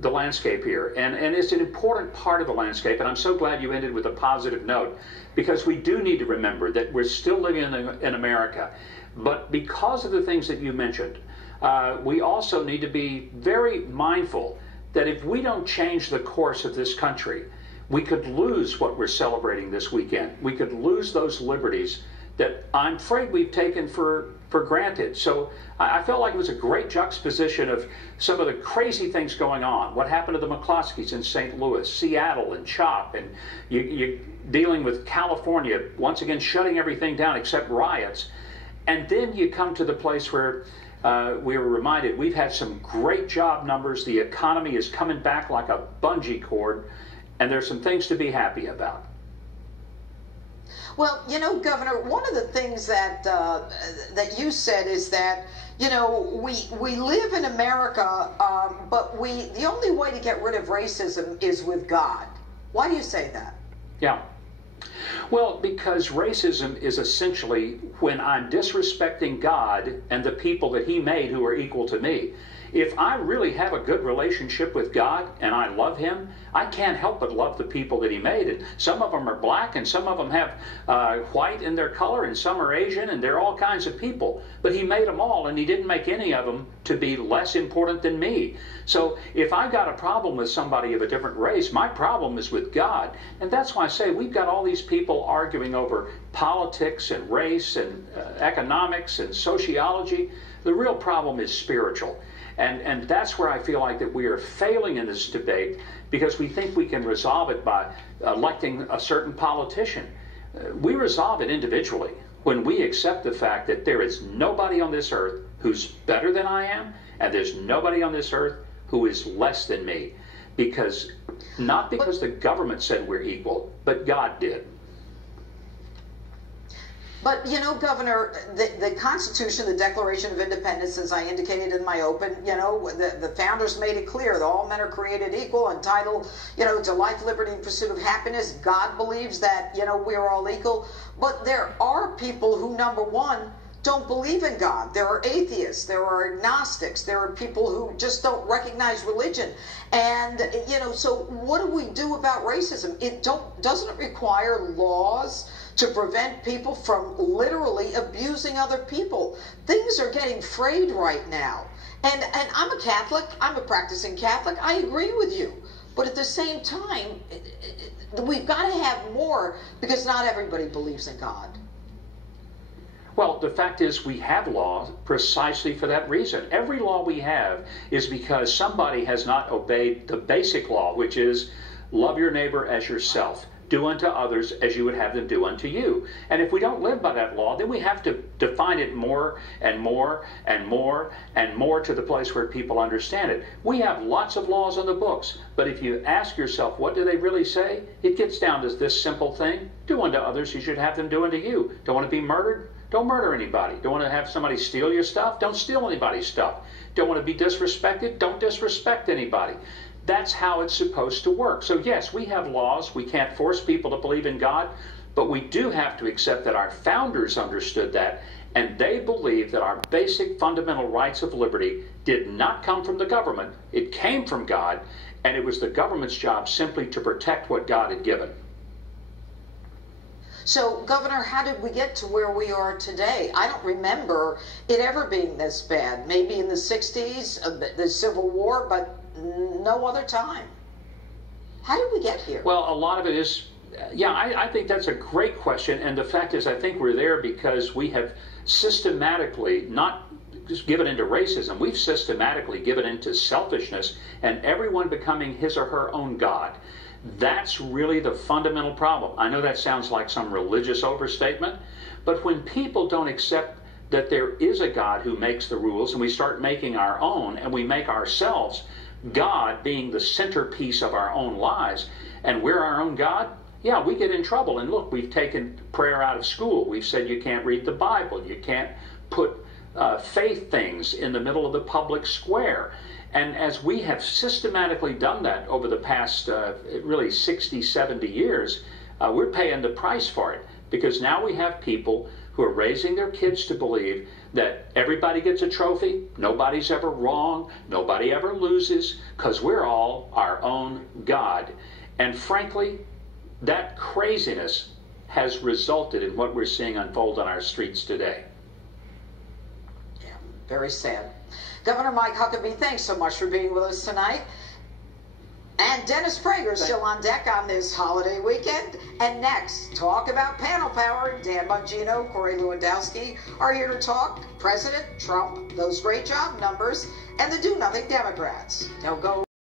the landscape here, and it's an important part of the landscape, and I'm so glad you ended with a positive note, because we do need to remember that we're still living in America. But because of the things that you mentioned, we also need to be very mindful that if we don't change the course of this country, we could lose what we're celebrating this weekend. We could lose those liberties that I'm afraid we've taken for granted. So I felt like it was a great juxtaposition of some of the crazy things going on. What happened to the McCloskeys in St. Louis, Seattle, and CHOP, and you dealing with California, once again shutting everything down except riots. And then you come to the place where we were reminded we've had some great job numbers. The economy is coming back like a bungee cord, and there's some things to be happy about. Well, you know, Governor, one of the things that that you said is that, you know, we live in America, but the only way to get rid of racism is with God. Why do you say that? Yeah. Well, because racism is essentially when I'm disrespecting God and the people that He made who are equal to me. If I really have a good relationship with God and I love Him, I can't help but love the people that He made. And some of them are black, and some of them have white in their color, and some are Asian, and they're all kinds of people. But He made them all, and He didn't make any of them to be less important than me. So if I've got a problem with somebody of a different race, my problem is with God. And that's why I say we've got all these people arguing over politics and race and economics and sociology. The real problem is spiritual. And that's where I feel like that we are failing in this debate, because we think we can resolve it by electing a certain politician. We resolve it individually when we accept the fact that there is nobody on this earth who's better than I am, and there's nobody on this earth who is less than me. Because, not because the government said we're equal, but God did. But, you know, Governor, the Constitution, the Declaration of Independence, as I indicated in my open, you know, the founders made it clear that all men are created equal, entitled, you know, to life, liberty, and pursuit of happiness. God believes that, you know, we are all equal. But there are people who, number one, don't believe in God. There are atheists, there are agnostics, there are people who just don't recognize religion. And, you know, so what do we do about racism? Doesn't it require laws to prevent people from literally abusing other people? Things are getting frayed right now. And I'm a Catholic, I'm a practicing Catholic, I agree with you. But at the same time, we've got to have more, because not everybody believes in God. Well, the fact is we have laws precisely for that reason. Every law we have is because somebody has not obeyed the basic law, which is love your neighbor as yourself. Do unto others as you would have them do unto you. And if we don't live by that law, then we have to define it more and more and more and more to the place where people understand it. We have lots of laws on the books, but if you ask yourself, what do they really say? It gets down to this simple thing: do unto others you should have them do unto you. Don't want to be murdered? Don't murder anybody. Don't want to have somebody steal your stuff? Don't steal anybody's stuff. Don't want to be disrespected? Don't disrespect anybody. That's how it's supposed to work. So yes, we have laws. We can't force people to believe in God, but we do have to accept that our founders understood that, and they believed that our basic fundamental rights of liberty did not come from the government. It came from God, and it was the government's job simply to protect what God had given. So, Governor, how did we get to where we are today? I don't remember it ever being this bad. Maybe in the 60s, the Civil War, but no other time. How did we get here? Well, a lot of it is, yeah, I think that's a great question. And the fact is, I think we're there because we have systematically not just given into racism. We've systematically given into selfishness and everyone becoming his or her own God. That's really the fundamental problem. I know that sounds like some religious overstatement, but when people don't accept that there is a God who makes the rules, and we start making our own, and we make ourselves God being the centerpiece of our own lives, and we're our own God, yeah, we get in trouble. And look, we've taken prayer out of school. We've said you can't read the Bible. You can't put faith things in the middle of the public square. And as we have systematically done that over the past really 60, 70 years, we're paying the price for it, because now we have people who are raising their kids to believe that everybody gets a trophy, nobody's ever wrong, nobody ever loses, because we're all our own God. And frankly, that craziness has resulted in what we're seeing unfold on our streets today. Yeah, very sad. Governor Mike Huckabee, thanks so much for being with us tonight. And Dennis Prager is still on deck on this holiday weekend. And next, talk about panel power. Dan Bongino, Corey Lewandowski are here to talk President Trump, those great job numbers, and the do-nothing Democrats. They'll go